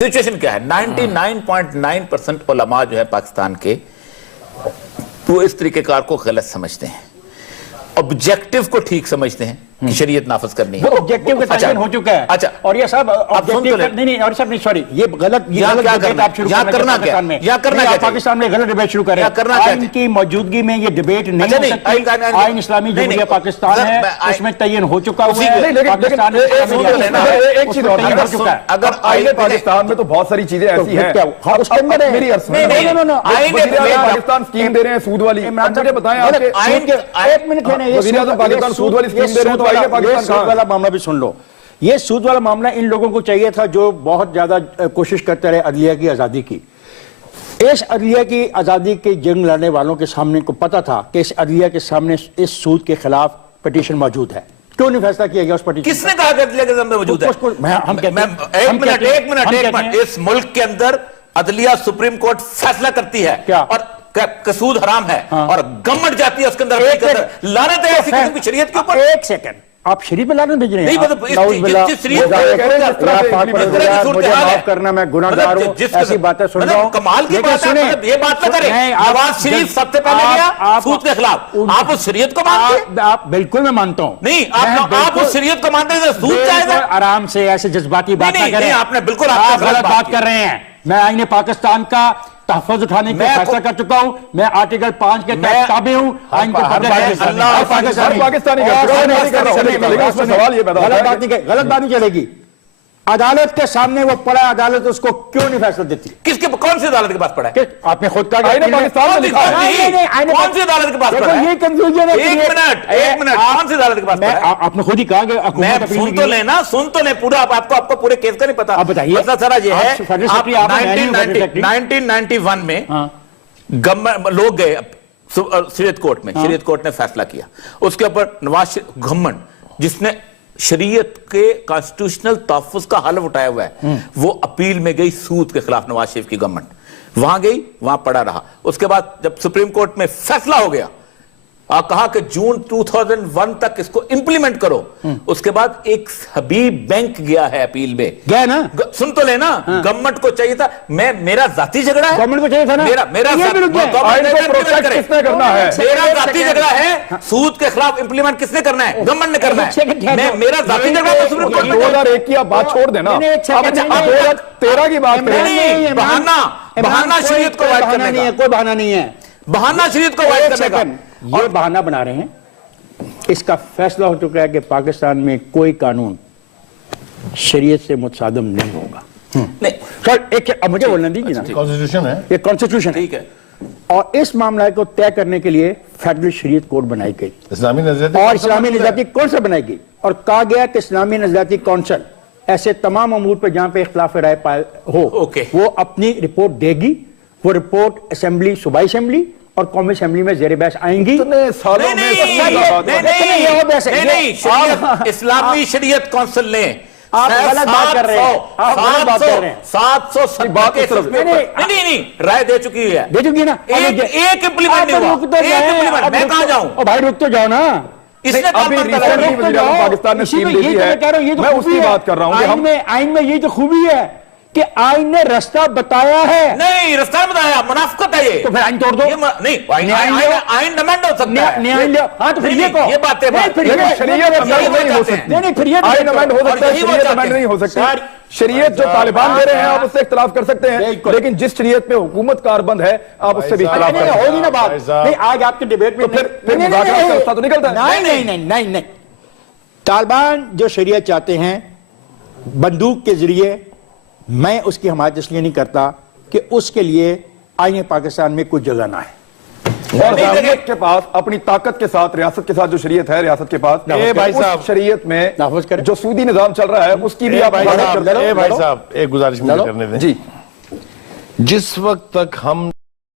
Situation کیا ہے 99.9% علماء جو ہے پاکستان کے وہ اس طریقہ کار کو غلط سمجھتے ہیں، آبجیکٹیو کو ٹھیک سمجھتے ہیں کہ شریعت نافذ کرنی ہے، وہ آبجیکٹیو کا تعین ہو چکا ہے۔ اچھا اور یہ صاحب آبجیکٹیو نہیں اور صاحب نہیں سوری یہ غلط ڈبیٹ آپ شروع کرنا کیا پاکستان میں غلط ڈبیٹ شروع کر رہے ہیں۔ آئین کی موجودگی میں یہ ڈبیٹ نہیں ہو سکتی۔ آئین اسلامی جمہوریہ پاکستان ہے، اس میں تعین ہو چکا ہوا ہے۔ پاکستان میں ایک چیز اور اگر آئین پاکستان میں تو بہت ساری چیزیں ایسی ہیں اس کے اندر میری عرض میں پاکستان سکیم دے رہے ہیں سود والی، مجھے بتائیں آپ کے ایک منٹ وزیر اعظم پاکستان سود والی سکیم دے رہے ہیں تو آئیے پاکستان سود والا معاملہ بھی سن لو۔ یہ سود والا معاملہ ان لوگوں کو چاہیے تھا جو بہت زیادہ کوشش کرتے رہے عدلیہ کی آزادی کی۔ اس عدلیہ کی آزادی کی جنگ لڑنے والوں کے سامنے کو پتا تھا کہ اس عدلیہ کے سامنے اس سود کے خلاف پٹیشن موجود ہے، کیوں نہیں فیصلہ کیا گیا اس پٹیشن؟ کس نے کہا کہ عدلیہ کے ذمہ موجود ہے؟ ایک منٹ اس ملک کے اندر عدلیہ سپریم کورٹ فیصلہ کرتی ہے اور سود حرام ہے اور گورنمنٹ جاتی ہے اس کے اندر لعنت ہے ایسی قسم کی شریعت کے اوپر۔ ایک سیکنڈ آپ شریعت میں لعنت بھیج رہے ہیں؟ مجھے معاف کرنا میں گناہگار ہوں، ایسی باتیں سن رہا ہوں۔ کمال کی بات ہے، یہ بات نہ کریں نواز شریف سب سے پہلے گیا سود کے خلاف، آپ اس شریعت کو مانتے ہیں؟ بالکل میں مانتا ہوں۔ نہیں آپ اس شریعت کو مانتے ہیں سود جائز ہے؟ آرام سے ایسے جذباتی بات نہ کریں، آپ نے بالکل غلط بات کر رہے ہیں۔ میں آئین پاکستان کا تحفظ اٹھانے کا فیصلہ کر چکا ہوں، میں آرٹیکل 5 کے تحت تابع ہوں۔ آئین کے غلط بات نہیں چلے گی۔ عدالت کے سامنے وہ پڑا ہے، عدالت اس کو کیوں نہیں فیصلہ دیتی؟ کس کے کون سی عدالت کے پاس پڑا ہے؟ آپ نے خود کہا کون سی عدالت کے پاس پڑا ہے؟ یہ کنفیوژن ہے۔ ایک منٹ کون سی عدالت کے پاس پڑا ہے؟ آپ نے خود ہی کہا کہ میں سن تو لیں پورا، آپ کو پورے کیس کا نہیں پتا۔ آپ بتائیے مسئلہ سارا یہ ہے 1991 میں لوگ گئے شریعت کورٹ میں، شریعت کورٹ نے فیصلہ کیا اس کے اوپر نواز گورنمنٹ جس نے شریعت کے کانسٹیٹیوشنل تحفظ کا حلف اٹھایا ہوا ہے، وہ اپیل میں گئی سود کے خلاف، نواز شریف کی گورنمنٹ وہاں گئی، وہاں پڑا رہا۔ اس کے بعد جب سپریم کورٹ میں فیصلہ ہو گیا، کہا کہ جون 2001 تک اس کو امپلیمنٹ کرو۔ اس کے بعد ایک حبیب بینک گیا ہے اپیل میں، گیا نا، سن تو لینا، گورنمنٹ کو چاہیے تھا، میرا ذاتی جھگڑا ہے، گورنمنٹ کو چاہیے تھا نا، میرا ذاتی جھگڑا ہے، سود کے خلاف امپلیمنٹ کس نے کرنا ہے؟ گورنمنٹ نے کرنا ہے۔ میرا ذاتی جھگڑا تو سپریم کورٹ میں 2001 کی آپ بات چھوڑ دینا، 2013 کی بات کریں۔ بہانہ شریعت کو وائڈ کرنے کا کوئی بہانہ نہیں ہے، بہانہ شریعت کو وائڈ کرنے کا یہ بہانہ بنا رہے ہیں۔ اس کا فیصلہ ہو چکا ہے کہ پاکستان میں کوئی قانون شریعت سے متصادم نہیں ہوگا۔ اب مجھے بولنا دیجیے نا، کانسٹیٹیوشن ہے، یہ کانسٹیٹیوشن ہے، ٹھیک ہے۔ اور اس معاملہ کو طے کرنے کے لیے فیڈرل شریعت کورٹ بنائی گئی اسلامی نظریاتی اور اسلامی نظریاتی کونسل بنائی گئی، اور کہا گیا کہ اسلامی نظریاتی کونسل ایسے تمام امور پہ جہاں پہ اختلاف رائے ہو وہ اپنی رپورٹ دے گی۔ وہ رپورٹ اسمبلی، صوبائی اسمبلی اور قومی اسمبلی میں زیر بحث آئیں گی۔ اسلامی شریعت کونسل نے آپ غلط بات کر رہے ہیں، 770 کیسز میں نہیں رائے دے چکی ہے، دے چکی نا، ایک امپلیمنٹ نہیں ہوا۔ میں کہاں جاؤں بھائی رک تو جاؤ نا، اس نے پاکستان نے سکیم دے دی ہے، میں اس کی بات کر رہا ہوں۔ آئین میں یہی تو خوبی ہے کہ آئین نے رستہ بتایا ہے۔ نہیں رستہ بتایا، منافقت ہے یہ، تو پھر آئین توڑ دو۔ نہیں آئین امینڈ ہو سکتا ہے، ہاں تو پھر یہ کہو، یہ باتیں نہیں ہو سکتا۔ شریعت جو طالبان دے رہے ہیں آپ اس سے اختلاف کر سکتے ہیں، لیکن جس شریعت پہ حکومت کاربند ہے آپ اس سے بھی اختلاف کر سکتے ہیں۔ ہوگی نا بات، نہیں آج آپ کے ڈیبیٹ میں پھر مذاکرات کا رستہ تو نکلتا ہے۔ نہیں، طالبان جو شریعت چاہتے ہیں بندوق کے ذریعے، میں اس کی حمایت اس لیے نہیں کرتا کہ اس کے لیے آئین پاکستان میں کوئی جگہ نہ ہے۔ اور حکومت کے پاس اپنی طاقت کے ساتھ، ریاست کے ساتھ جو شریعت ہے، ریاست کے پاس اس شریعت میں جو سودی نظام چل رہا ہے اس کی بھی آپ بھائی صاحب ایک گزارش مجھے کرنے دیں۔ جی، جس وقت تک ہم